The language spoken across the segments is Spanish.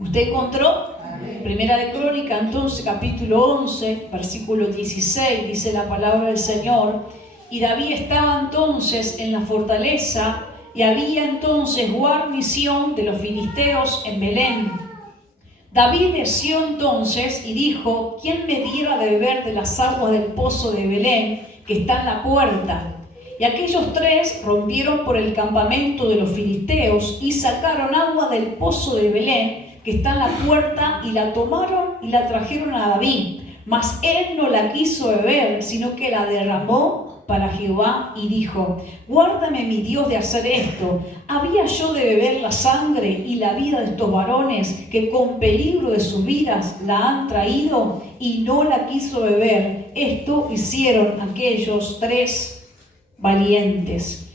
¿Usted encontró? Primera de Crónica, entonces, capítulo 11, versículo 16, dice la palabra del Señor. Y David estaba entonces en la fortaleza, y había entonces guarnición de los filisteos en Belén. David deseó entonces y dijo: ¿quién me diera de beber de las aguas del pozo de Belén, que está en la puerta? Y aquellos tres rompieron por el campamento de los filisteos y sacaron agua del pozo de Belén, que está en la puerta, y la tomaron y la trajeron a David. Mas él no la quiso beber, sino que la derramó para Jehová y dijo: guárdame, mi Dios, de hacer esto. ¿Había yo de beber la sangre y la vida de estos varones que con peligro de sus vidas la han traído? Y no la quiso beber. Esto hicieron aquellos tres valientes.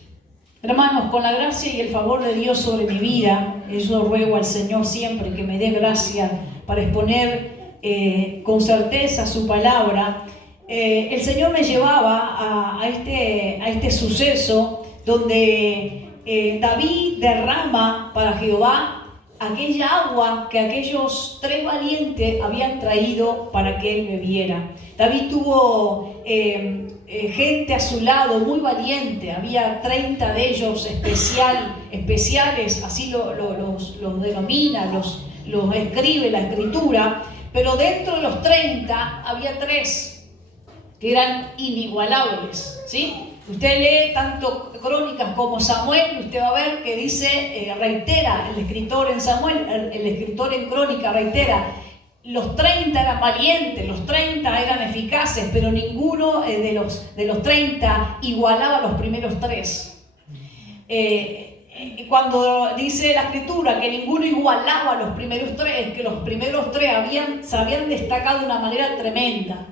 Hermanos, con la gracia y el favor de Dios sobre mi vida, yo ruego al Señor siempre que me dé gracia para exponer con certeza su palabra. El Señor me llevaba a este suceso donde David derrama para Jehová aquella agua que aquellos tres valientes habían traído para que él bebiera. David tuvo gente a su lado muy valiente, había 30 de ellos especiales, así los denomina, los escribe la escritura, pero dentro de los 30 había 3 que eran inigualables, ¿sí? Usted lee tanto Crónicas como Samuel, y usted va a ver que dice, reitera el escritor en Samuel, el escritor en Crónica reitera: los 30 eran valientes, los 30 eran eficaces, pero ninguno de los 30 igualaba a los primeros 3. Cuando dice la escritura que ninguno igualaba a los primeros 3, que los primeros 3 se habían destacado de una manera tremenda.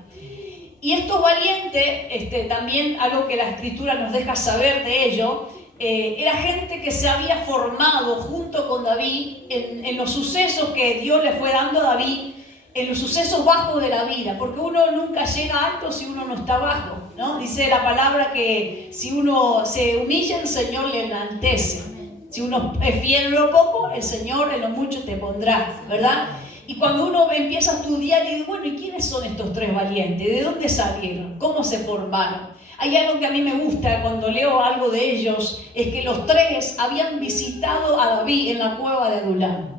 Y estos valientes, también algo que la escritura nos deja saber de ello, era gente que se había formado junto con David en los sucesos que Dios le fue dando a David, en los sucesos bajos de la vida, porque uno nunca llega alto si uno no está bajo, ¿no? Dice la palabra que si uno se humilla, el Señor le enaltece. Si uno es fiel en lo poco, el Señor en lo mucho te pondrá, ¿verdad? Y cuando uno empieza a estudiar y dice, bueno, ¿y quiénes son estos tres valientes? ¿De dónde salieron? ¿Cómo se formaron? Hay algo que a mí me gusta cuando leo algo de ellos, es que los tres habían visitado a David en la cueva de Adulán.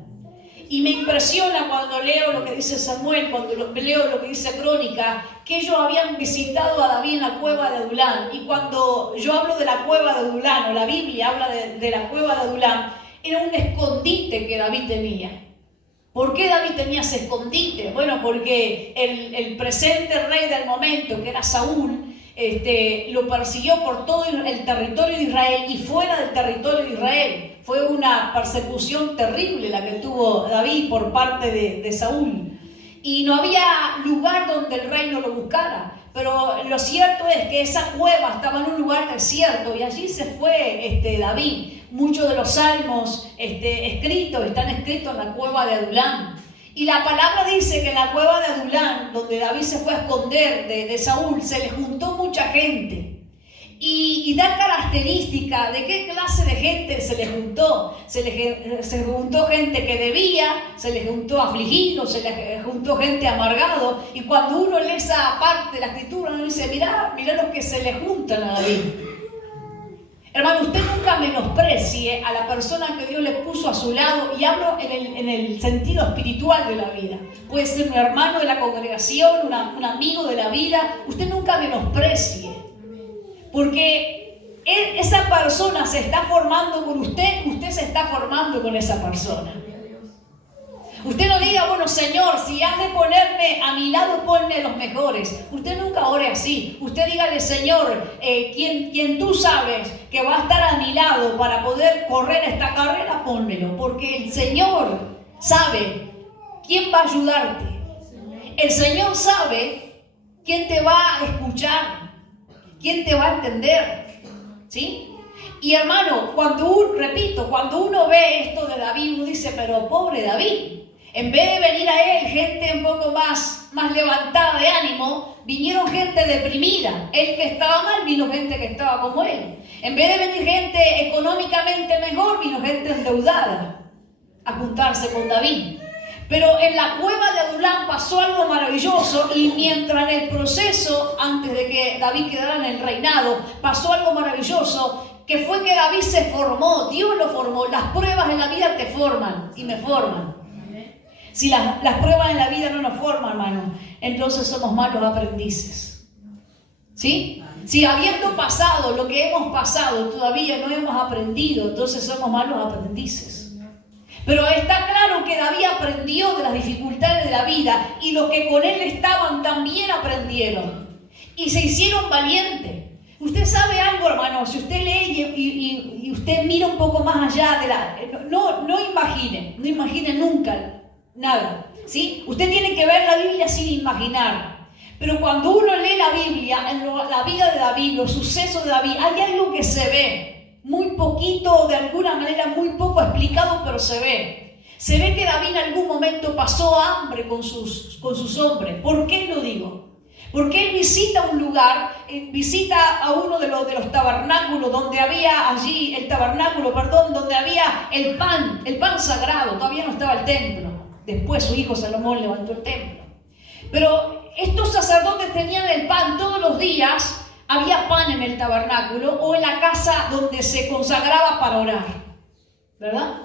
Y me impresiona cuando leo lo que dice Samuel, cuando leo lo que dice Crónica, que ellos habían visitado a David en la cueva de Adulán. Y cuando yo hablo de la cueva de Adulán, o la Biblia habla de la cueva de Adulán, era un escondite que David tenía. ¿Por qué David tenía ese escondite? Bueno, porque el presente rey del momento, que era Saúl, lo persiguió por todo el territorio de Israel y fuera del territorio de Israel. Fue una persecución terrible la que tuvo David por parte de Saúl. Y no había lugar donde el rey no lo buscara. Pero lo cierto es que esa cueva estaba en un lugar desierto y allí se fue David. Muchos de los salmos están escritos en la cueva de Adulán. Y la palabra dice que en la cueva de Adulán, donde David se fue a esconder de Saúl, se le juntó mucha gente. Y da característica de qué clase de gente se le juntó. Se juntó gente que debía, se le juntó afligido, se le juntó gente amargado. Y cuando uno lee esa parte de la escritura, uno dice, mirá los que se le juntan a David. Hermano, usted nunca menosprecie a la persona que Dios le puso a su lado, y hablo en el sentido espiritual de la vida. Puede ser un hermano de la congregación, un amigo de la vida. Usted nunca menosprecie, porque esa persona se está formando con usted, usted se está formando con esa persona. Usted no diga, bueno, Señor, si has de ponerme a mi lado, ponme los mejores. Usted nunca ore así. Usted dígale, Señor, quien tú sabes que va a estar a mi lado para poder correr esta carrera, pónmelo. Porque el Señor sabe quién va a ayudarte. El Señor sabe quién te va a escuchar, quién te va a entender, ¿sí? Y hermano, cuando uno ve esto de David, uno dice, pero pobre David. En vez de venir a él gente un poco más levantada de ánimo, vinieron gente deprimida. Él que estaba mal, vino gente que estaba como él. En vez de venir gente económicamente mejor, vino gente endeudada a juntarse con David. Pero en la cueva de Adulán pasó algo maravilloso, y mientras en el proceso, antes de que David quedara en el reinado, pasó algo maravilloso, que fue que David se formó, Dios lo formó. Las pruebas en la vida te forman y me forman. Si las pruebas en la vida no nos forman, hermano, entonces somos malos aprendices. ¿Sí? Si habiendo pasado lo que hemos pasado, todavía no hemos aprendido, entonces somos malos aprendices. Pero está claro que David aprendió de las dificultades de la vida, y los que con él estaban también aprendieron y se hicieron valientes. Usted sabe algo, hermano, si usted lee y usted mira un poco más allá de la... No imagine nunca nada, ¿sí? Usted tiene que ver la Biblia sin imaginar. Pero cuando uno lee la Biblia, en la vida de David, los sucesos de David, hay algo que se ve. Muy poquito, de alguna manera muy poco explicado, pero se ve. Se ve que David en algún momento pasó hambre con sus hombres. ¿Por qué lo digo? Porque él visita un lugar, visita a uno de los tabernáculos, donde había allí, donde había el pan sagrado. Todavía no estaba el templo. Después su hijo Salomón levantó el templo. Pero estos sacerdotes tenían el pan todos los días. Había pan en el tabernáculo o en la casa donde se consagraba para orar, ¿verdad?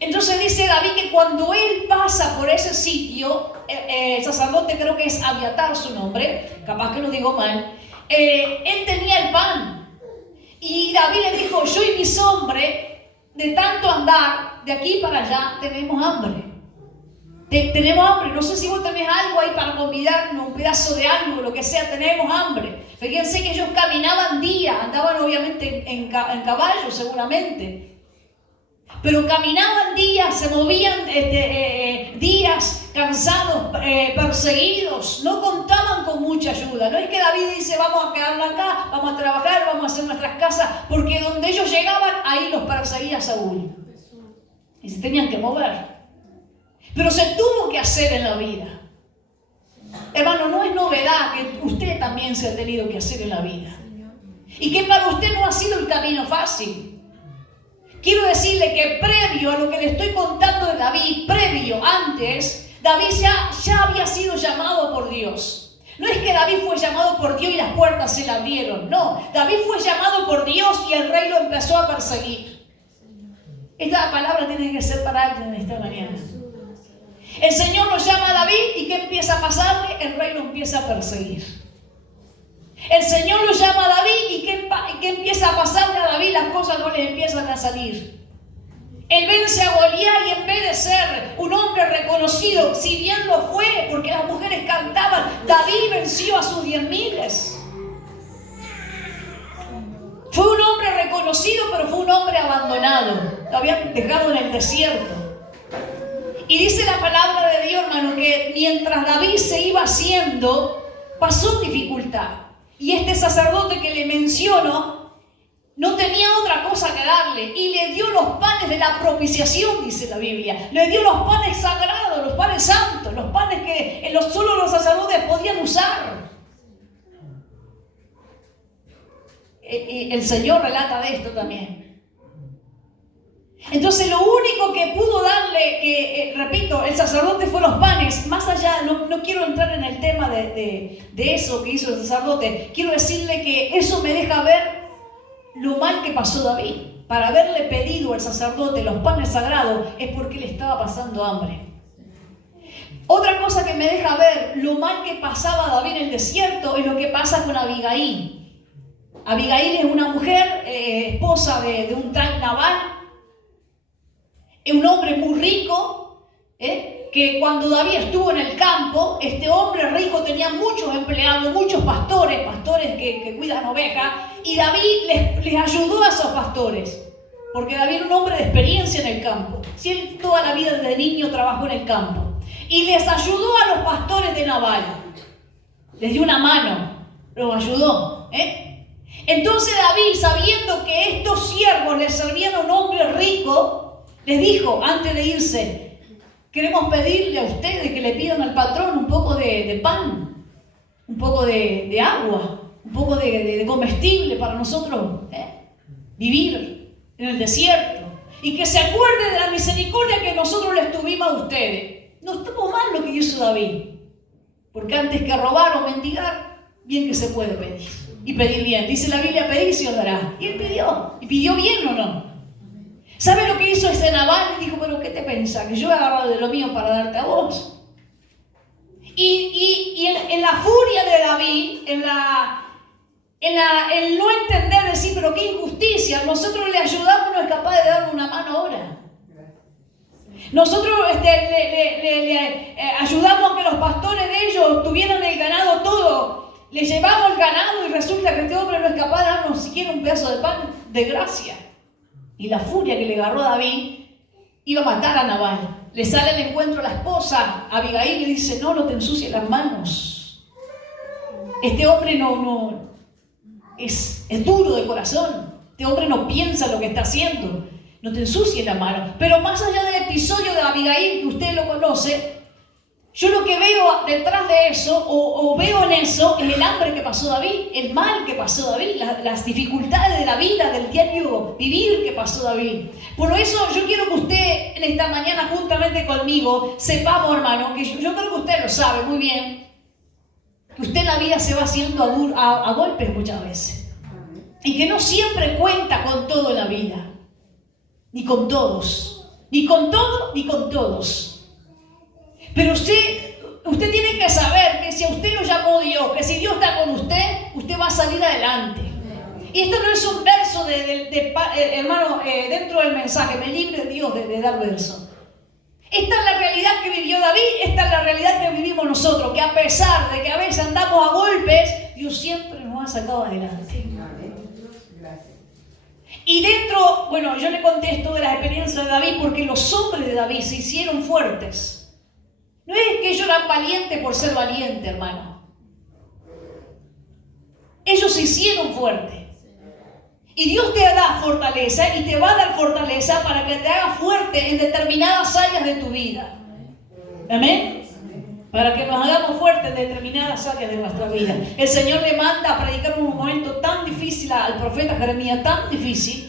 Entonces dice David que cuando él pasa por ese sitio, el sacerdote, creo que es Abiatar su nombre, capaz que lo digo mal, él tenía el pan. Y David le dijo: yo y mis hombres, de tanto andar de aquí para allá, tenemos hambre. Tenemos hambre. No sé si vos tenés algo ahí para convidarnos, un pedazo de algo, lo que sea, tenemos hambre. Fíjense que ellos caminaban días, andaban obviamente en caballo seguramente, pero caminaban días, se movían días, cansados, perseguidos, no contaban con mucha ayuda. No es que David dice: vamos a quedarnos acá, vamos a trabajar, vamos a hacer nuestras casas, porque donde ellos llegaban, ahí los perseguía Saúl y se tenían que mover. Pero se tuvo que hacer en la vida. Hermano, no es novedad que usted también se ha tenido que hacer en la vida. Y que para usted no ha sido el camino fácil. Quiero decirle que previo a lo que le estoy contando de David, antes, David ya había sido llamado por Dios. No es que David fue llamado por Dios y las puertas se le abrieron. No, David fue llamado por Dios y el rey lo empezó a perseguir. Esta palabra tiene que ser para alguien en esta mañana. El Señor lo llama a David, y ¿qué empieza a pasarle? El rey lo empieza a perseguir. El Señor lo llama a David, y ¿qué empieza a pasarle a David? Las cosas no le empiezan a salir. Él vence a Goliat, y en vez de ser un hombre reconocido, si bien lo fue, porque las mujeres cantaban, David venció a sus 10,000. Fue un hombre reconocido, pero fue un hombre abandonado. Lo habían dejado en el desierto. Y dice la palabra de Dios, hermano, que mientras David se iba haciendo, pasó dificultad. Y este sacerdote que le menciono no tenía otra cosa que darle. Y le dio los panes de la propiciación, dice la Biblia. Le dio los panes sagrados, los panes santos, los panes que solo los sacerdotes podían usar. El Señor relata de esto también. Entonces lo único que pudo darle, repito, el sacerdote fue los panes. Más allá, no quiero entrar en el tema de eso que hizo el sacerdote. Quiero decirle que eso me deja ver lo mal que pasó David. Para haberle pedido al sacerdote los panes sagrados es porque le estaba pasando hambre. Otra cosa que me deja ver lo mal que pasaba David en el desierto es lo que pasa con Abigail. Abigail es una mujer, esposa de un tal Nabal. Es un hombre muy rico, que cuando David estuvo en el campo, este hombre rico tenía muchos empleados, muchos pastores que cuidan ovejas, y David les ayudó a esos pastores, porque David era un hombre de experiencia en el campo. Si él toda la vida desde niño trabajó en el campo, y les ayudó a los pastores de Nabal, les dio una mano, los ayudó. Entonces David, sabiendo que estos siervos les servían a un hombre rico, les dijo antes de irse: queremos pedirle a ustedes que le pidan al patrón un poco de pan, un poco de agua, un poco de comestible para nosotros vivir en el desierto, y que se acuerde de la misericordia que nosotros les tuvimos a ustedes. No no estuvo mal lo que hizo David. Porque antes que robar o mendigar, bien que se puede pedir. Y pedir bien. Dice la Biblia, pedid y se os dará. Y él pidió. ¿Y pidió bien o no? ¿Sabe lo que hizo ese Nabal? Y dijo, pero ¿qué te pensás? Que yo he agarrado de lo mío para darte a vos. Y en la furia de David, en no entender, decir, pero qué injusticia, nosotros le ayudamos, no es capaz de darle una mano ahora. Nosotros le ayudamos a que los pastores de ellos tuvieran el ganado todo. Le llevamos el ganado y resulta que este hombre no es capaz de darnos siquiera un pedazo de pan de gracia. Y la furia que le agarró a David iba a matar a Nabal. Le sale al encuentro la esposa, Abigail, y le dice, no te ensucies las manos. Este hombre es duro de corazón. Este hombre no piensa lo que está haciendo. No te ensucies la mano. Pero más allá del episodio de Abigail, que usted lo conoce, yo lo que veo detrás de eso, o veo en eso, es el hambre que pasó David, el mal que pasó David, las dificultades de la vida, del diario vivir que pasó David. Por eso yo quiero que usted en esta mañana, juntamente conmigo, sepamos, hermano, que yo creo que usted lo sabe muy bien, que usted en la vida se va haciendo a golpes muchas veces. Y que no siempre cuenta con todo en la vida. Ni con todos. Ni con todo, ni con todos. Pero usted tiene que saber que si a usted lo llamó Dios, que si Dios está con usted, usted va a salir adelante. Y esto no es un verso hermano, dentro del mensaje, me libre Dios de dar verso. Esta es la realidad que vivió David, esta es la realidad que vivimos nosotros, que a pesar de que a veces andamos a golpes, Dios siempre nos ha sacado adelante. Y dentro, yo le contesto de las experiencias de David, porque los hombres de David se hicieron fuertes. No es que ellos eran valientes por ser valientes, hermano. Ellos se hicieron fuertes. Y Dios te da fortaleza y te va a dar fortaleza para que te hagas fuerte en determinadas áreas de tu vida. Amén. Para que nos hagamos fuertes en determinadas áreas de nuestra vida. El Señor le manda a predicar un momento tan difícil al profeta Jeremías, tan difícil.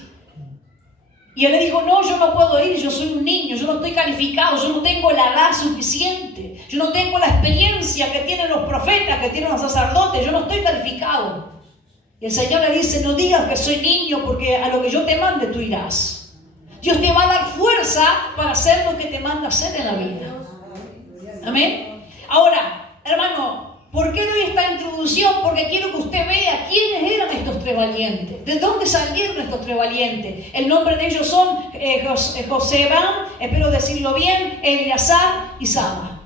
Y él le dijo, no, yo no puedo ir, yo soy un niño, yo no estoy calificado, yo no tengo la edad suficiente, yo no tengo la experiencia que tienen los profetas, que tienen los sacerdotes, yo no estoy calificado. Y el Señor le dice, no digas que soy niño, porque a lo que yo te mande tú irás. Dios te va a dar fuerza para hacer lo que te manda hacer en la vida. Amén. Ahora, hermano, ¿por qué doy esta introducción? Porque quiero que usted vea quiénes eran estos tres valientes. ¿De dónde salieron estos tres valientes? El nombre de ellos son Josebam, espero decirlo bien, Eleazar y Sama.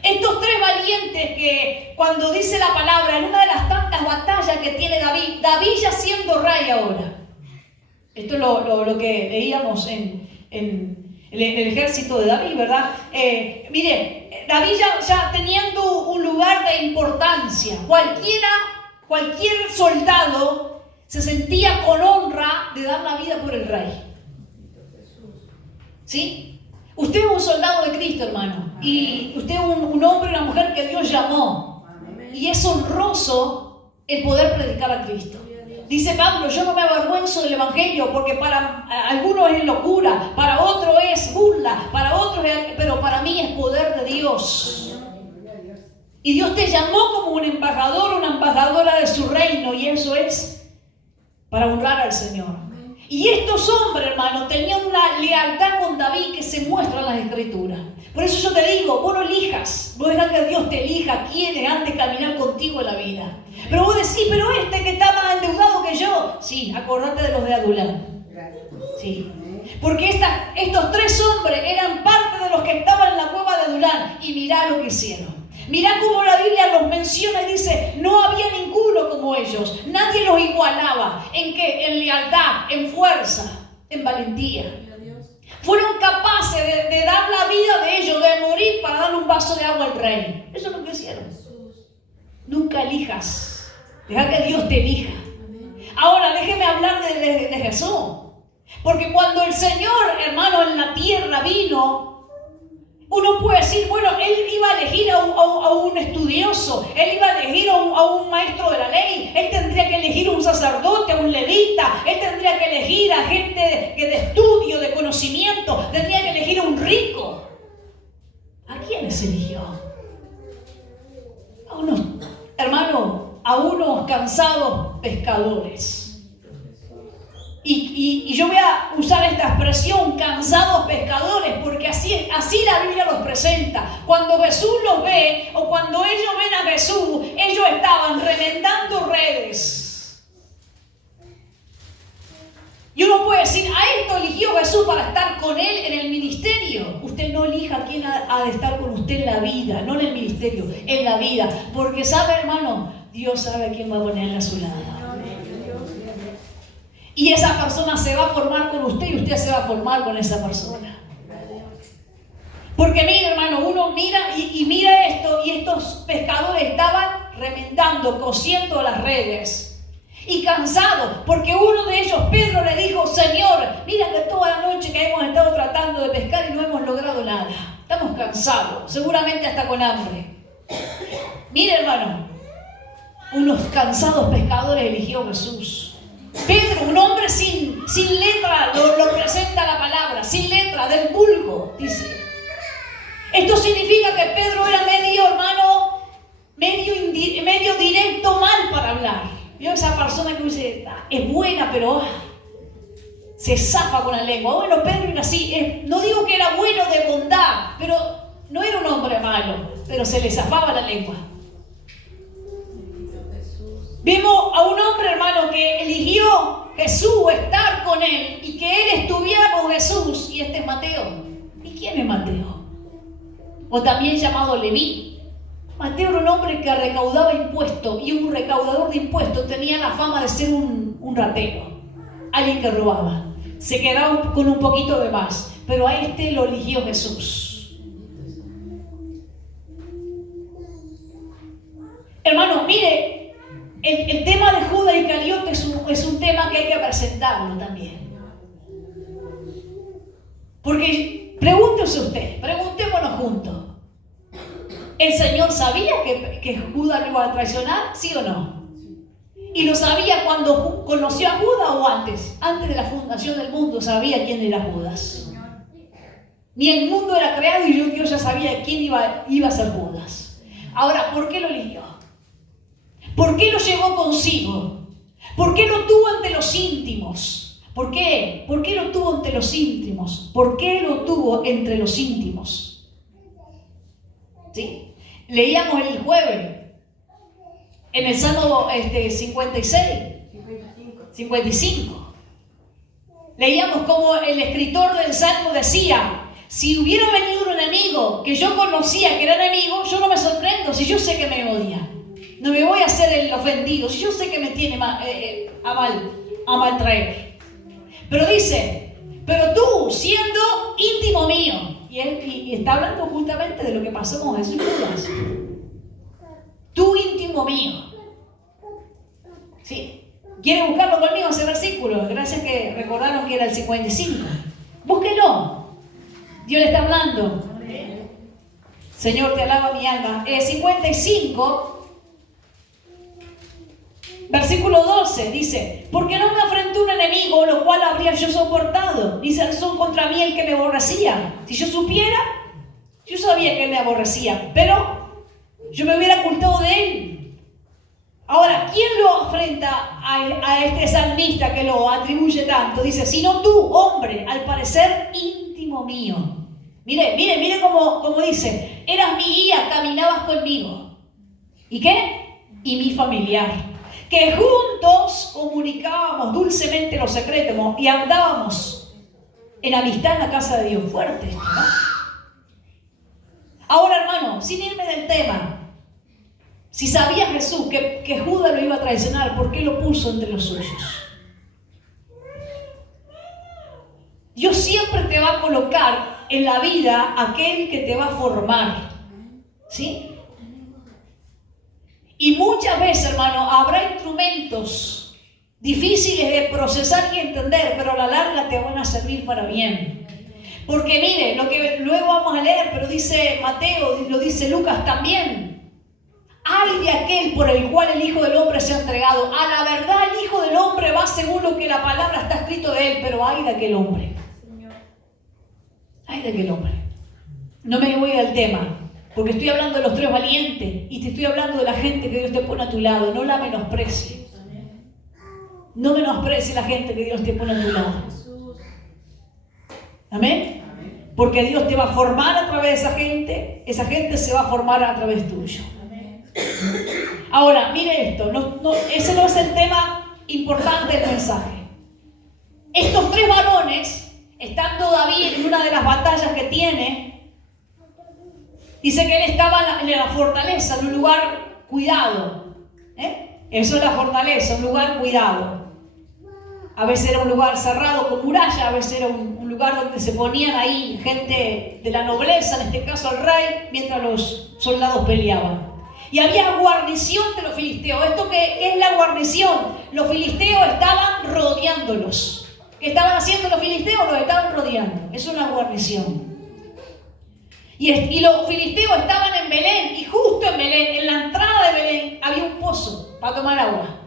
Estos tres valientes que cuando dice la palabra, en una de las tantas batallas que tiene David ya siendo rey ahora. Esto es lo que leíamos en el ejército de David, ¿verdad? Mire, David ya teniendo un lugar de importancia, cualquier soldado se sentía con honra de dar la vida por el rey. ¿Sí? Usted es un soldado de Cristo, hermano, y usted es un hombre y una mujer que Dios llamó, y es honroso el poder predicar a Cristo. Dice Pablo, yo no me avergüenzo del Evangelio, porque para algunos es locura, para otros es burla, para otros pero para mí es poder de Dios. Y Dios te llamó como un embajador, una embajadora de su reino, y eso es para honrar al Señor. Y estos hombres, hermanos, tenían una lealtad con David que se muestra en las Escrituras. Por eso yo te digo, vos no elijas, vos dejas que Dios te elija quienes han de caminar contigo en la vida. Pero vos decís, pero este que está más endeudado que yo, sí, acordate de los de Adulam. Sí. Porque estos tres hombres eran parte de los que estaban en la cueva de Adulam, y mirá lo que hicieron. Mirá cómo la Biblia los menciona y dice, no había ninguno como ellos, nadie los igualaba. ¿En qué? En lealtad, en fuerza, en valentía. Fueron capaces de dar la vida de ellos, de morir para darle un vaso de agua al rey. Eso es lo que hicieron. Nunca elijas, deja que Dios te elija. Ahora déjeme hablar de Jesús, porque cuando el Señor, hermano, en la tierra vino, uno puede decir, bueno, Él iba a elegir a un estudioso, Él iba a elegir a un maestro de la ley, Él tendría que elegir a un sacerdote, a un levita, Él tendría que elegir a gente de estudio, de conocimiento, tendría que elegir a un rico. les eligió? A unos, hermano, a unos cansados pescadores. Y yo voy a usar esta expresión, cansados pescadores, porque así la Biblia los presenta. Cuando Jesús los ve, o cuando ellos ven a Jesús, ellos estaban remendando redes. Y uno puede decir, a esto eligió Jesús para estar con él en el ministerio. Usted no elija quién ha de estar con usted en la vida, no en el ministerio, en la vida. Porque sabe, hermano, Dios sabe quién va a ponerle a su lado. Y esa persona se va a formar con usted y usted se va a formar con esa persona. Porque mira, hermano, uno mira y mira esto, y estos pescadores estaban remendando, cosiendo las redes. Y cansados, porque uno de ellos, Pedro, le dijo, Señor, mira que toda la noche que hemos estado tratando de pescar y no hemos logrado nada. Estamos cansados, seguramente hasta con hambre. Mira, hermano, unos cansados pescadores eligió Jesús. Pedro, un hombre sin letra, lo presenta la palabra, sin letra, del vulgo, dice. Esto significa que Pedro era medio, hermano, medio directo, mal para hablar. ¿Vio esa persona que dice, es buena, pero se zafa con la lengua? Bueno, Pedro era así. No digo que era bueno de bondad, pero no era un hombre malo, pero se le zafaba la lengua. Vimos a un hombre, hermano, que eligió Jesús estar con él y que él estuviera con Jesús. Y este es Mateo. ¿Y quién es Mateo? O también llamado Leví. Mateo era un hombre que recaudaba impuestos, y un recaudador de impuestos tenía la fama de ser un ratero, alguien que robaba. Se quedaba con un poquito de más, pero a este lo eligió Jesús. Hermano, mire, el tema de Judas Iscariote es un tema que hay que presentarlo también. Porque pregúntese usted, preguntémonos juntos. ¿El Señor sabía que Judas lo iba a traicionar? ¿Sí o no? ¿Y lo sabía cuando conoció a Judas o antes? Antes de la fundación del mundo sabía quién era Judas. Ni el mundo era creado y Dios ya sabía quién iba a ser Judas. Ahora, ¿por qué lo eligió? ¿Por qué lo llevó consigo? ¿Por qué lo tuvo ante los íntimos? ¿Por qué? ¿Por qué lo tuvo ante los íntimos? ¿Por qué lo tuvo entre los íntimos? ¿Sí? Leíamos el jueves en el Salmo 55. Leíamos como el escritor del Salmo decía, si hubiera venido un enemigo que yo conocía que era enemigo, yo no me sorprendo si yo sé que me odia. No me voy a hacer el ofendido si yo sé que me tiene a mal traer. Pero dice, pero tú siendo íntimo mío, y está hablando justamente de lo que pasó con Jesús y Judas. Tú íntimo mío. Sí. ¿Quieren buscarlo conmigo ese versículo? Gracias que recordaron que era el 55. Búsquenlo. Dios le está hablando. Señor, te alaba mi alma. 55. Versículo 12 dice, porque no me afrentó un enemigo, lo cual habría yo soportado, ni se alzó contra mí el que me aborrecía. Si yo supiera, yo sabía que él me aborrecía, pero yo me hubiera ocultado de él. Ahora, ¿quién lo afrenta a este salmista que lo atribuye tanto? Dice, sino tú, hombre, al parecer íntimo mío. Mire cómo dice, eras mi guía, caminabas conmigo. ¿Y qué? Y mi familiar. Que juntos comunicábamos dulcemente los secretos y andábamos en amistad en la casa de Dios. Fuerte, ¿no? Ahora, hermano, sin irme del tema, si sabía Jesús que Judas lo iba a traicionar, ¿por qué lo puso entre los suyos? Dios siempre te va a colocar en la vida aquel que te va a formar, ¿sí? Y muchas veces, hermano, habrá instrumentos difíciles de procesar y entender, pero a la larga te van a servir para bien. Porque mire, lo que luego vamos a leer, pero dice Mateo, lo dice Lucas también. Ay de aquel por el cual el Hijo del Hombre se ha entregado. A la verdad el Hijo del Hombre va según lo que la palabra está escrito de él, pero ay de aquel hombre. Ay de aquel hombre. No me voy del tema. Porque estoy hablando de los 3 valientes y te estoy hablando de la gente que Dios te pone a tu lado. No la menosprecies. No menosprecies la gente que Dios te pone a tu lado. Amén. Porque Dios te va a formar a través de esa gente se va a formar a través tuyo. Ahora, mire esto, ese no es el tema importante del mensaje. Estos 3 varones, estando David en una de las batallas que tiene, dice que él estaba en la fortaleza, en un lugar cuidado. Eso es la fortaleza, un lugar cuidado. A veces era un lugar cerrado con muralla, a veces era un lugar donde se ponían ahí gente de la nobleza, en este caso el rey, mientras los soldados peleaban. Y había guarnición de los filisteos. ¿Esto qué es la guarnición? Los filisteos estaban rodeándolos. ¿Qué estaban haciendo los filisteos? Los estaban rodeando. Eso es una guarnición. Y los filisteos estaban en Belén, y justo en Belén, en la entrada de Belén, había un pozo para tomar agua.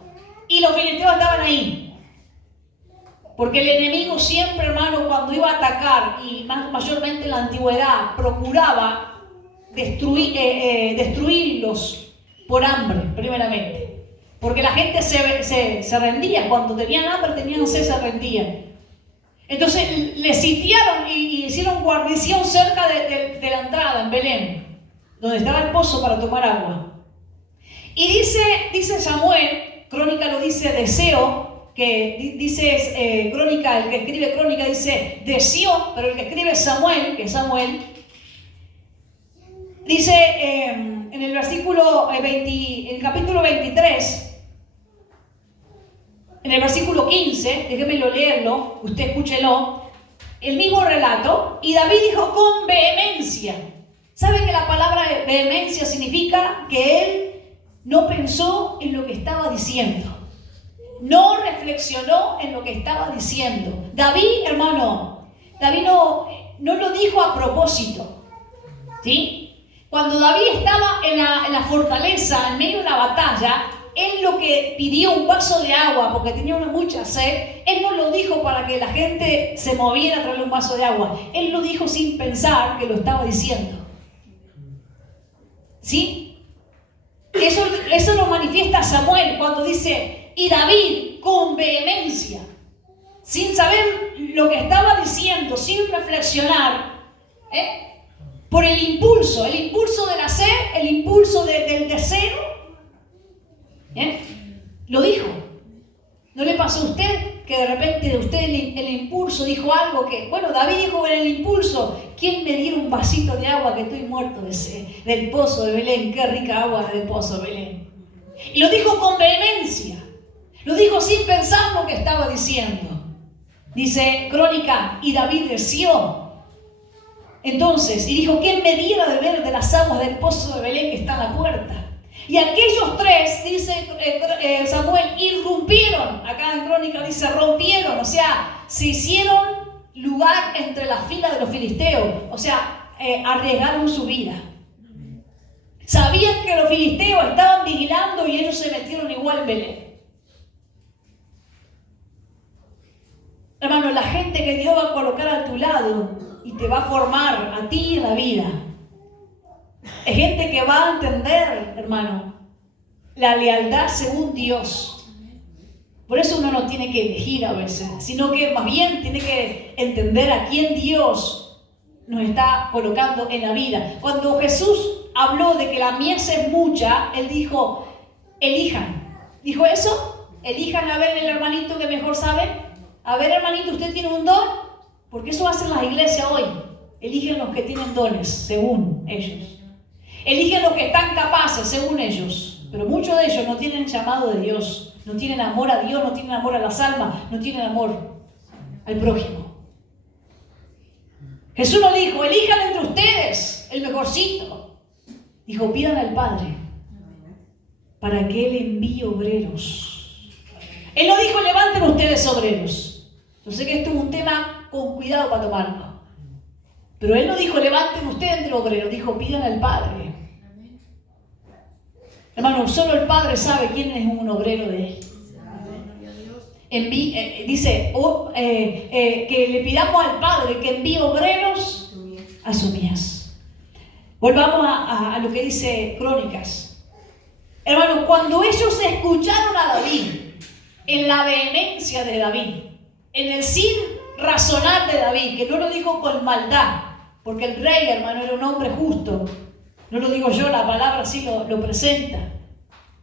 Y los filisteos estaban ahí. Porque el enemigo siempre, hermano, cuando iba a atacar, y mayormente en la antigüedad, procuraba destruirlos por hambre, primeramente. Porque la gente se rendía, cuando tenían hambre, tenían sed, se rendían. Entonces le sitiaron y hicieron guarnición cerca de la entrada, en Belén, donde estaba el pozo para tomar agua. Y dice Samuel, Crónica lo dice, deseo, que dice Crónica, el que escribe Crónica dice deseó, pero el que escribe Samuel, que es Samuel, dice en el versículo en el capítulo 23, en el versículo 15, déjemelo leerlo, usted escúchelo, el mismo relato, y David dijo con vehemencia. ¿Sabe que la palabra vehemencia significa que él no pensó en lo que estaba diciendo? No reflexionó en lo que estaba diciendo. David, hermano, David no lo dijo a propósito, ¿sí? Cuando David estaba en la fortaleza, en medio de la batalla, él lo que pidió un vaso de agua, porque tenía mucha sed, él no lo dijo para que la gente se moviera a traerle un vaso de agua. Él lo dijo sin pensar que lo estaba diciendo. ¿Sí? Eso lo manifiesta Samuel cuando dice... Y David, con vehemencia, sin saber lo que estaba diciendo, sin reflexionar, por el impulso de la sed, el impulso del deseo, lo dijo. ¿No le pasó a usted que de repente usted el impulso dijo algo que, bueno, David dijo en el impulso, ¿quién me diera un vasito de agua que estoy muerto de sed? Del pozo de Belén, qué rica agua del pozo de Belén. Y lo dijo con vehemencia. Lo dijo sin pensar lo que estaba diciendo. Dice Crónica, y David deseó. Entonces, y dijo, ¿quién me diera de beber de las aguas del pozo de Belén que está a la puerta? Y aquellos 3, dice Samuel, irrumpieron. Acá en Crónica dice, rompieron. O sea, se hicieron lugar entre la fila de los filisteos. O sea, arriesgaron su vida. Sabían que los filisteos estaban vigilando y ellos se metieron igual en Belén. Hermano, la gente que Dios va a colocar a tu lado y te va a formar a ti en la vida, es gente que va a entender, hermano, la lealtad según Dios. Por eso uno no tiene que elegir a veces, sino que más bien tiene que entender a quién Dios nos está colocando en la vida. Cuando Jesús habló de que la mies es mucha, Él dijo, elijan. ¿Dijo eso? Elijan a ver el hermanito que mejor sabe. A ver, hermanito, ¿usted tiene un don? Porque eso hacen las iglesias hoy. Eligen los que tienen dones, según ellos. Eligen los que están capaces, según ellos. Pero muchos de ellos no tienen llamado de Dios. No tienen amor a Dios, no tienen amor a las almas, no tienen amor al prójimo. Jesús no dijo, elijan entre ustedes el mejorcito. Dijo, pidan al Padre para que Él envíe obreros. Él no dijo, levanten ustedes obreros. Yo sé que esto es un tema con cuidado para tomarlo. Pero Él no dijo, levanten ustedes entre obreros. Dijo, pidan al Padre. Hermano, solo el Padre sabe quién es un obrero de Él. Dice que le pidamos al Padre que envíe obreros a su mies. Volvamos a lo que dice Crónicas. Hermano, cuando ellos escucharon a David, en la vehemencia de David, en el sin razonar de David, que no lo dijo con maldad, porque el rey, hermano, era un hombre justo. No lo digo yo, la palabra sí lo presenta.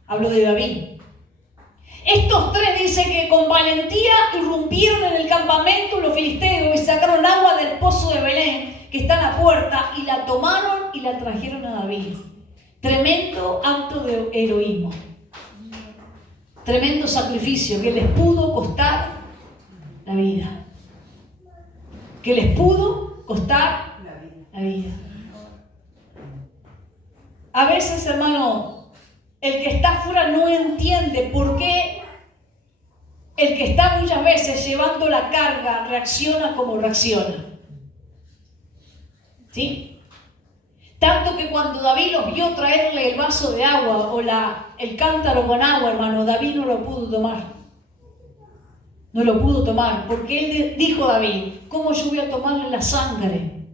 Hablo de David. Estos tres dicen que con valentía irrumpieron en el campamento los filisteos y sacaron agua del pozo de Belén, que está en la puerta, y la tomaron y la trajeron a David. Tremendo acto de heroísmo. Tremendo sacrificio que les pudo costar la vida. Que les pudo costar la vida. A veces, hermano, el que está afuera no entiende por qué el que está muchas veces llevando la carga reacciona como reacciona. ¿Sí? Tanto que cuando David los vio traerle el vaso de agua o el cántaro con agua, hermano, David no lo pudo tomar. No lo pudo tomar, porque él dijo David, ¿cómo yo voy a tomarle la sangre?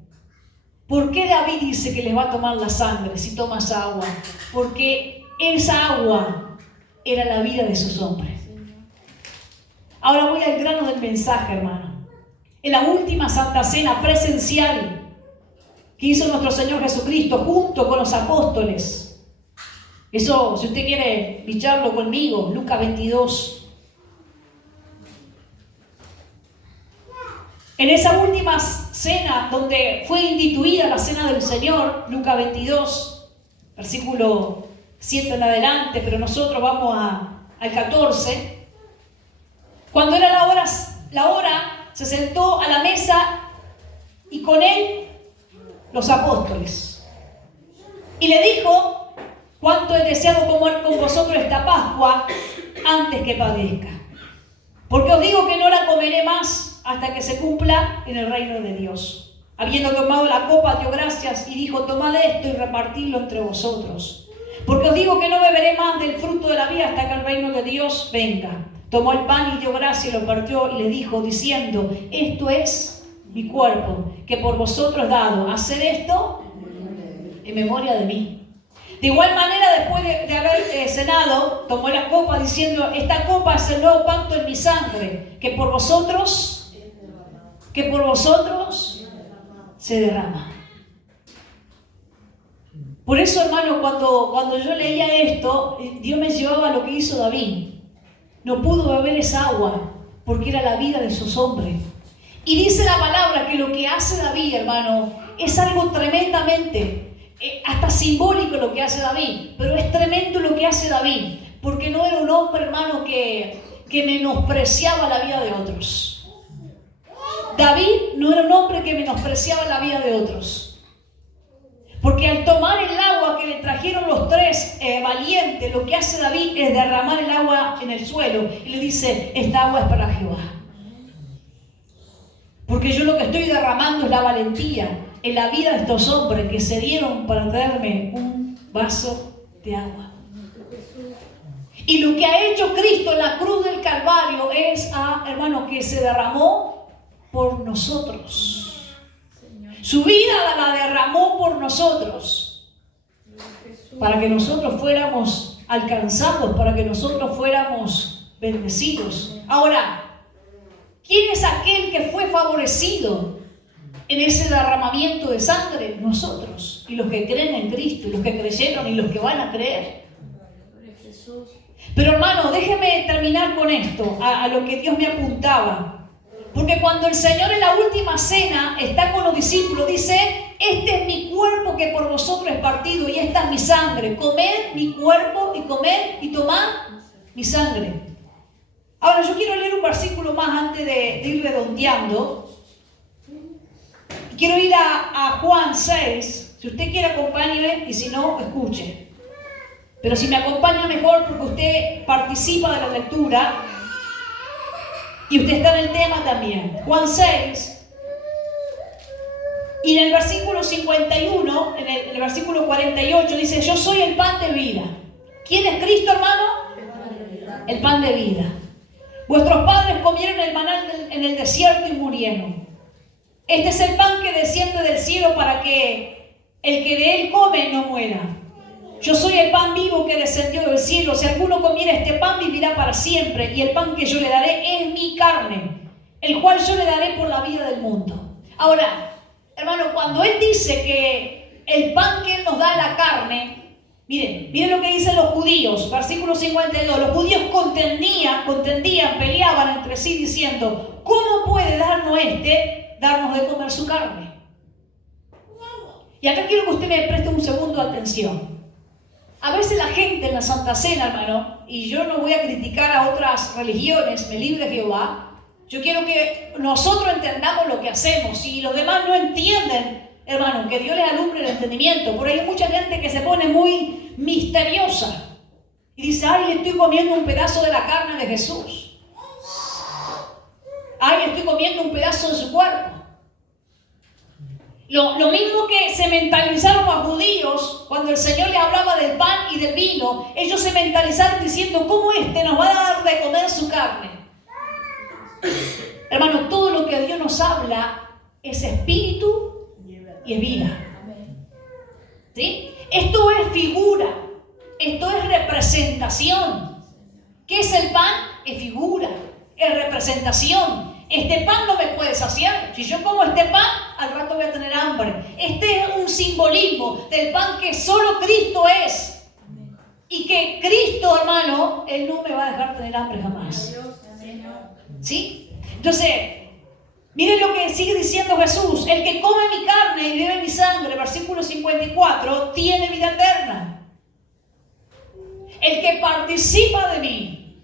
¿Por qué David dice que les va a tomar la sangre si tomas agua? Porque esa agua era la vida de esos hombres. Ahora voy al grano del mensaje, hermano. En la última Santa Cena presencial que hizo nuestro Señor Jesucristo junto con los apóstoles. Eso, si usted quiere bicharlo conmigo, Lucas 22. En esa última cena, donde fue instituida la cena del Señor, Lucas 22, versículo 7 en adelante, pero nosotros vamos al 14. Cuando era la hora, se sentó a la mesa y con él los apóstoles. Y le dijo, cuánto he deseado comer con vosotros esta Pascua antes que padezca. Porque os digo que no la comeré más hasta que se cumpla en el reino de Dios. Habiendo tomado la copa, dio gracias y dijo, tomad esto y repartidlo entre vosotros. Porque os digo que no beberé más del fruto de la vida hasta que el reino de Dios venga. Tomó el pan y dio gracias y lo partió y le dijo, diciendo, esto es mi cuerpo, que por vosotros dado. Haced esto en memoria de mí. De igual manera, después de haber cenado, tomó la copa diciendo, esta copa es el nuevo pacto en mi sangre, que por vosotros se derrama. Por eso, hermano, cuando yo leía esto, Dios me llevaba a lo que hizo David. No pudo beber esa agua porque era la vida de esos hombres. Y dice la palabra que lo que hace David, hermano, es algo tremendamente, hasta simbólico lo que hace David, pero es tremendo lo que hace David, porque no era un hombre, hermano, que menospreciaba la vida de otros. David no era un hombre que menospreciaba la vida de otros. Porque al tomar el agua que le trajeron los tres valientes, lo que hace David es derramar el agua en el suelo y le dice, esta agua es para Jehová. Porque yo lo que estoy derramando es la valentía en la vida de estos hombres que se dieron para traerme un vaso de agua. Y lo que ha hecho Cristo en la cruz del Calvario es, hermano, que se derramó por nosotros. Su vida la derramó por nosotros, para que nosotros fuéramos alcanzados, para que nosotros fuéramos bendecidos. Ahora, ¿quién es aquel que fue favorecido en ese derramamiento de sangre? Nosotros, y los que creen en Cristo, y los que creyeron, y los que van a creer. Pero hermano, déjeme terminar con esto, a lo que Dios me apuntaba. Porque cuando el Señor en la última cena está con los discípulos, dice, este es mi cuerpo que por vosotros es partido y esta es mi sangre. Comed mi cuerpo y comed y tomad mi sangre. Ahora yo quiero leer un versículo más antes de ir redondeando. Quiero ir a Juan 6. Si usted quiere acompáñeme y si no, escuche. Pero si me acompaña mejor porque usted participa de la lectura. Y usted está en el tema también. Juan 6. Y en el versículo 51, en el versículo 48, dice, yo soy el pan de vida. ¿Quién es Cristo, hermano? El pan de vida. Vuestros padres comieron el maná en el desierto y murieron. Este es el pan que desciende del cielo para que el que de él come no muera. Yo soy el pan vivo que descendió del cielo. Si alguno comiera este pan, vivirá para siempre. Y el pan que yo le daré es mi carne, el cual yo le daré por la vida del mundo. Ahora, hermano, cuando él dice que el pan que él nos da es la carne, miren lo que dicen los judíos, versículo 52. Los judíos contendían, peleaban entre sí diciendo, ¿cómo puede darnos de comer su carne? Y acá quiero que usted me preste un segundo de atención. A veces la gente en la Santa Cena, hermano, y yo no voy a criticar a otras religiones, me libre Jehová, yo quiero que nosotros entendamos lo que hacemos. Si los demás no entienden, hermano, que Dios les alumbre el entendimiento. Por ahí hay mucha gente que se pone muy misteriosa y dice, ay, le estoy comiendo un pedazo de la carne de Jesús. Ay, le estoy comiendo un pedazo de su cuerpo. Lo mismo que se mentalizaron los judíos cuando el Señor les hablaba del pan y del vino, ellos se mentalizaron diciendo, ¿cómo nos va a dar de comer su carne? Hermano, todo lo que Dios nos habla es espíritu y es vida. ¿Sí? Esto es figura, esto es representación. ¿Qué es el pan? Es figura, es representación. Este pan no me puede saciar. Si yo como este pan, al rato voy a tener hambre. Este es un simbolismo del pan que solo Cristo es. Y que Cristo, hermano, Él no me va a dejar tener hambre jamás. ¿Sí? Entonces, miren lo que sigue diciendo Jesús. El que come mi carne y bebe mi sangre, versículo 54, tiene vida eterna. El que participa de mí,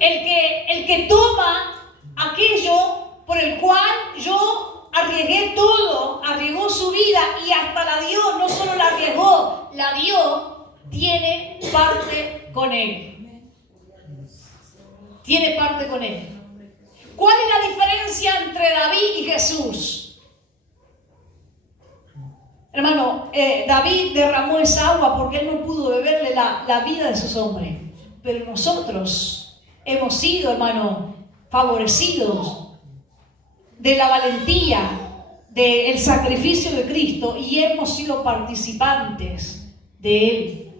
el que toma aquello por el cual yo arriesgué todo, arriesgó su vida y hasta la dio, no solo la arriesgó, la dio, tiene parte con Él. Tiene parte con Él. ¿Cuál es la diferencia entre David y Jesús? Hermano, David derramó esa agua porque él no pudo beberle la vida de sus hombres. Pero nosotros hemos sido, hermano, favorecidos de la valentía, del sacrificio de Cristo y hemos sido participantes de Él.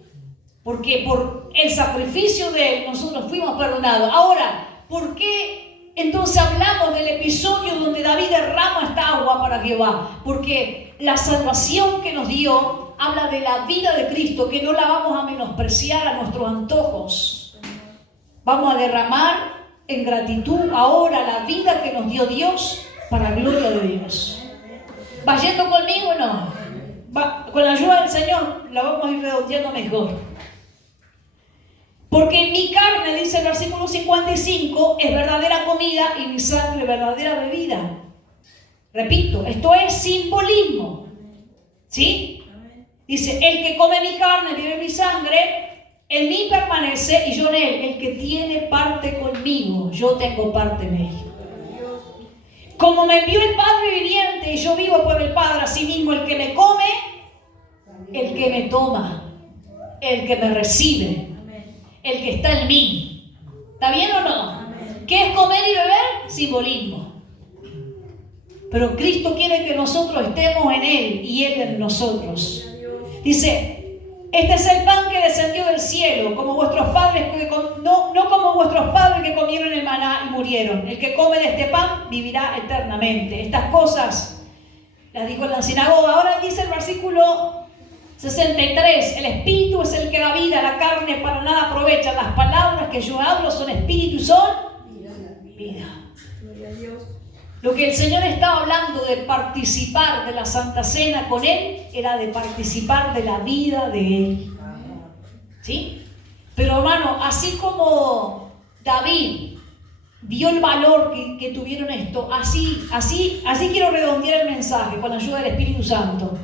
Porque por el sacrificio de Él nosotros fuimos perdonados. Ahora, ¿por qué entonces hablamos del episodio donde David derrama esta agua para Jehová? Porque la salvación que nos dio habla de la vida de Cristo, que no la vamos a menospreciar a nuestros antojos. Vamos a derramar en gratitud ahora la vida que nos dio Dios para la gloria de Dios. ¿Va yendo conmigo o no? Con la ayuda del Señor la vamos a ir redondeando mejor. Porque en mi carne, dice el versículo 55, es verdadera comida y mi sangre verdadera bebida. Repito, esto es simbolismo. ¿Sí? Dice, el que come mi carne y bebe mi sangre, en mí permanece y yo en él. El que tiene parte conmigo, yo tengo parte en él. Como me envió el Padre viviente y yo vivo por el Padre, asimismo el que me come, el que me toma, el que me recibe, el que está en mí. ¿Está bien o no? ¿Qué es comer y beber? Simbolismo. Pero Cristo quiere que nosotros estemos en Él y Él en nosotros. Dice, este es el pan que descendió del cielo, como vuestros padres no como vuestros padres que comieron el maná y murieron. El que come de este pan vivirá eternamente. Estas cosas las dijo en la sinagoga. Ahora dice el versículo 63, el espíritu es el que da vida, la carne para nada aprovecha. Las palabras que yo hablo son espíritu y son vida. Lo que el Señor estaba hablando de participar de la Santa Cena con Él, era de participar de la vida de Él. ¿Sí? Pero hermano, así como David vio el valor que tuvieron esto, así quiero redondear el mensaje con la ayuda del Espíritu Santo.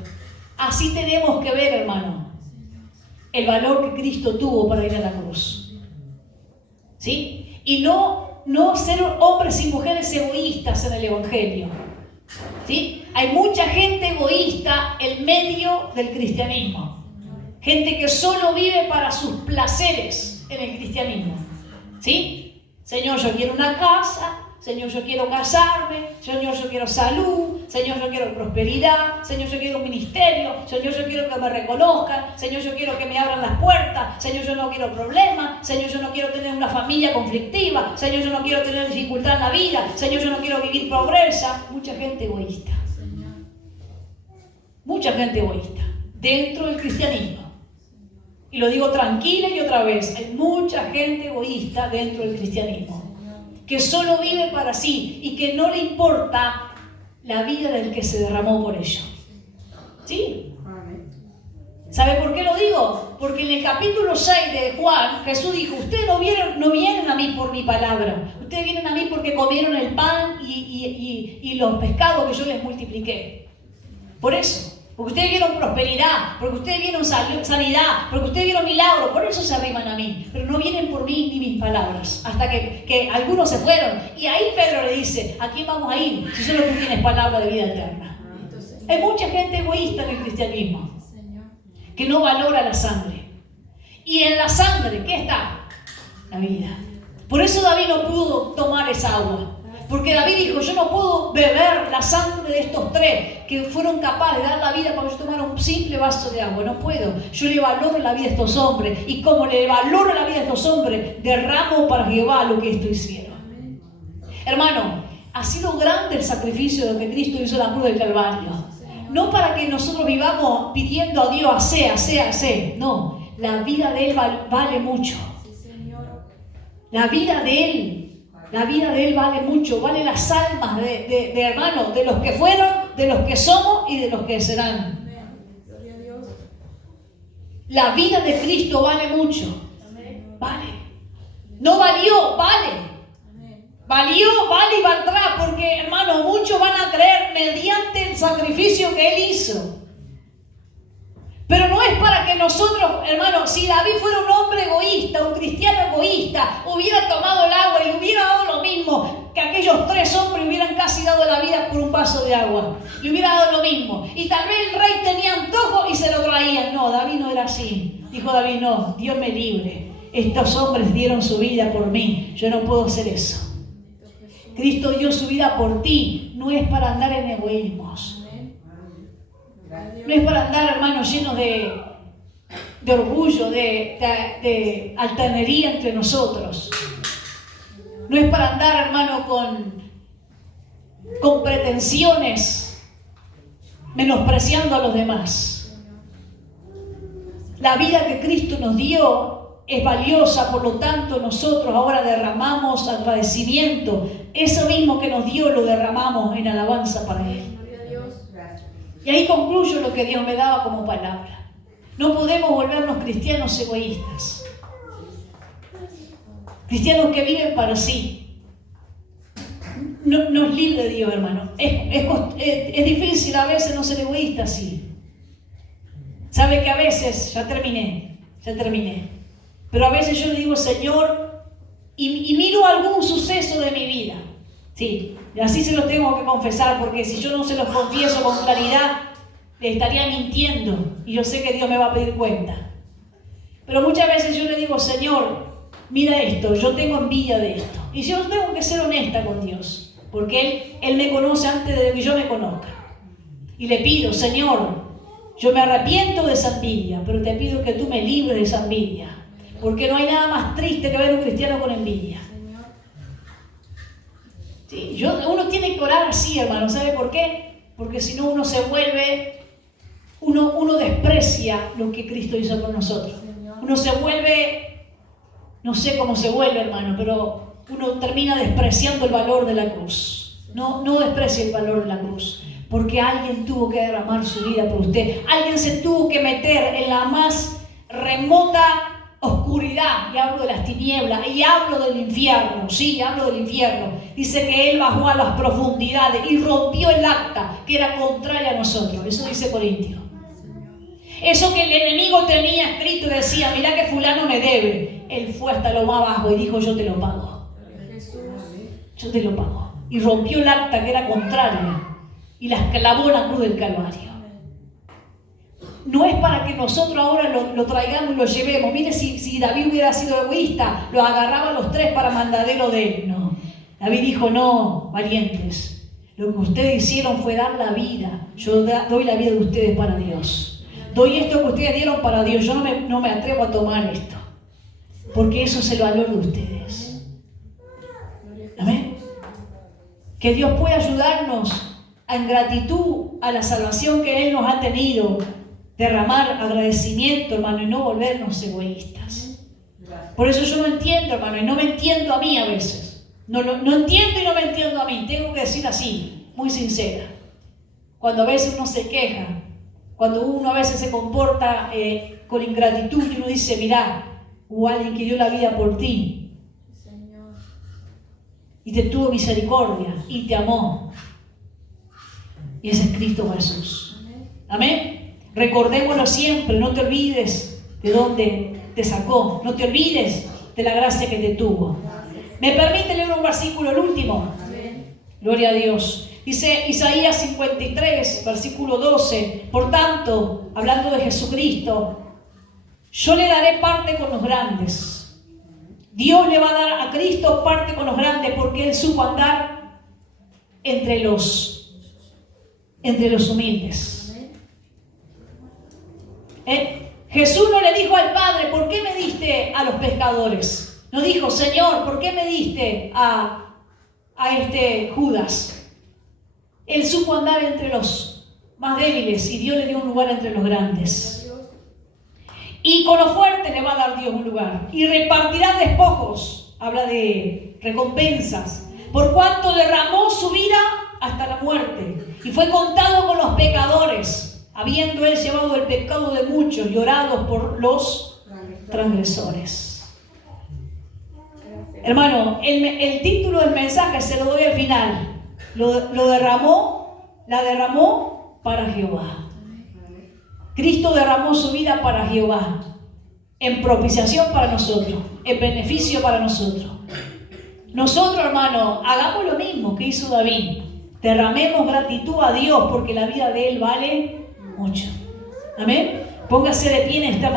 Así tenemos que ver, hermano, el valor que Cristo tuvo para ir a la cruz. ¿Sí? Y no ser hombres y mujeres egoístas en el Evangelio. ¿Sí? Hay mucha gente egoísta en medio del cristianismo. Gente que solo vive para sus placeres en el cristianismo. ¿Sí? Señor, yo quiero una casa. Señor, yo quiero casarme, Señor, yo quiero salud, Señor, yo quiero prosperidad, Señor, yo quiero un ministerio, Señor, yo quiero que me reconozcan, Señor, yo quiero que me abran las puertas, Señor, yo no quiero problemas, Señor, yo no quiero tener una familia conflictiva, Señor, yo no quiero tener dificultad en la vida, Señor, yo no quiero vivir pobreza. Mucha gente egoísta. Mucha gente egoísta dentro del cristianismo. Y lo digo tranquila y otra vez, hay mucha gente egoísta dentro del cristianismo, que solo vive para sí y que no le importa la vida del que se derramó por ello. ¿Sí? ¿Sabe por qué lo digo? Porque en el capítulo 6 de Juan, Jesús dijo, ustedes no vienen a mí por mi palabra, ustedes vienen a mí porque comieron el pan y los pescados que yo les multipliqué. Por eso. Porque ustedes vieron prosperidad, porque ustedes vieron sanidad, porque ustedes vieron milagros, por eso se arriman a mí. Pero no vienen por mí ni mis palabras, hasta que algunos se fueron. Y ahí Pedro le dice, ¿a quién vamos a ir si solo tú tienes palabra de vida eterna? Hay mucha gente egoísta en el cristianismo, que no valora la sangre. Y en la sangre, ¿qué está? La vida. Por eso David no pudo tomar esa agua. Porque David dijo, yo no puedo beber la sangre de estos tres que fueron capaces de dar la vida para que yo tomara un simple vaso de agua. No puedo. Yo le valoro la vida a estos hombres. Y como le valoro la vida a estos hombres, derramo para Jehová lo que esto hicieron. Hermano, ha sido grande el sacrificio de que Cristo hizo en la cruz del Calvario. No para que nosotros vivamos pidiendo a Dios, hace. No, la vida de Él vale mucho. La vida de Él. La vida de Él vale mucho, vale las almas de hermanos, de los que fueron, de los que somos y de los que serán. La vida de Cristo vale mucho. Vale. No valió, vale. Valió, vale y valdrá, porque hermanos, muchos van a creer mediante el sacrificio que Él hizo. Pero no es para que nosotros, hermanos, si David fuera un hombre egoísta, un cristiano egoísta, hubiera tomado el agua y le hubiera dado lo mismo que aquellos tres hombres hubieran casi dado la vida por un vaso de agua. Le hubiera dado lo mismo. Y tal vez el rey tenía antojo y se lo traían. No, David no era así. Dijo David, no, Dios me libre. Estos hombres dieron su vida por mí. Yo no puedo hacer eso. Cristo dio su vida por ti. No es para andar en egoísmos. No es para andar, hermanos, llenos de orgullo, de altanería entre nosotros. No es para andar, hermano, con pretensiones, menospreciando a los demás. La vida que Cristo nos dio es valiosa, por lo tanto nosotros ahora derramamos agradecimiento. Eso mismo que nos dio lo derramamos en alabanza para Él. Y ahí concluyo lo que Dios me daba como palabra. No podemos volvernos cristianos egoístas. Cristianos que viven para sí. No, nos libre Dios, hermano. Es difícil a veces no ser egoísta así. Sabe que a veces, ya terminé. Pero a veces yo le digo, Señor, y miro algún suceso de mi vida. Sí, así se los tengo que confesar, porque si yo no se los confieso con claridad, le estaría mintiendo y yo sé que Dios me va a pedir cuenta. Pero muchas veces yo le digo, Señor, mira esto, yo tengo envidia de esto. Y yo tengo que ser honesta con Dios, porque Él me conoce antes de que yo me conozca. Y le pido, Señor, yo me arrepiento de esa envidia, pero te pido que tú me libres de esa envidia, porque no hay nada más triste que ver a un cristiano con envidia. Sí, uno tiene que orar así, hermano. ¿Sabe por qué? Porque si no uno se vuelve, uno desprecia lo que Cristo hizo con nosotros. Uno se vuelve, no sé cómo se vuelve, hermano, pero uno termina despreciando el valor de la cruz. No desprecia el valor de la cruz, porque alguien tuvo que derramar su vida por usted. Alguien se tuvo que meter en la más remota oscuridad, y hablo de las tinieblas, y hablo del infierno, sí, hablo del infierno. Dice que Él bajó a las profundidades y rompió el acta que era contraria a nosotros. Eso dice Corintios. Eso que el enemigo tenía escrito y decía, mira que fulano me debe. Él fue hasta lo más bajo y dijo, yo te lo pago. Yo te lo pago. Y rompió el acta que era contraria y las clavó en la cruz del Calvario. No es para que nosotros ahora lo traigamos y lo llevemos. Mire, si David hubiera sido egoísta, lo agarraba a los tres para mandadero de él. No. David dijo, no, valientes, lo que ustedes hicieron fue dar la vida. Yo doy la vida de ustedes para Dios. Doy esto que ustedes dieron para Dios. Yo no me atrevo a tomar esto, porque eso es el valor de ustedes. Amén. Que Dios pueda ayudarnos en gratitud a la salvación que Él nos ha tenido, derramar agradecimiento, hermano, y no volvernos egoístas. Por eso yo no entiendo, hermano, y no me entiendo a mí a veces. No entiendo y no me entiendo a mí. Tengo que decir así, muy sincera. Cuando a veces uno se queja, cuando uno a veces se comporta con ingratitud y uno dice, mirá, hubo alguien que dio la vida por ti. Y te tuvo misericordia y te amó. Y ese es Cristo Jesús. Amén. Recordémoslo siempre, no te olvides de dónde te sacó, no te olvides de la gracia que te tuvo. ¿Me permite leer un versículo, el último? Amén. Gloria a Dios. Dice Isaías 53, versículo 12. Por tanto, hablando de Jesucristo, yo le daré parte con los grandes. Dios le va a dar a Cristo parte con los grandes porque Él supo andar entre los humildes. Jesús no le dijo al Padre, ¿por qué me diste a los pescadores? No dijo, Señor, ¿por qué me diste a Judas? Él supo andar entre los más débiles y Dios le dio un lugar entre los grandes. Y con los fuertes le va a dar Dios un lugar. Y repartirá despojos, habla de recompensas, por cuanto derramó su vida hasta la muerte. Y fue contado con los pecadores, habiendo Él llevado el pecado de muchos y orado por los transgresores. Hermano, el título del mensaje se lo doy al final. La derramó para Jehová. Cristo derramó su vida para Jehová, en propiciación para nosotros, en beneficio para nosotros. Nosotros, hermano, hagamos lo mismo que hizo David. Derramemos gratitud a Dios porque la vida de Él vale mucho. Amén. Póngase de pie en esta mañana.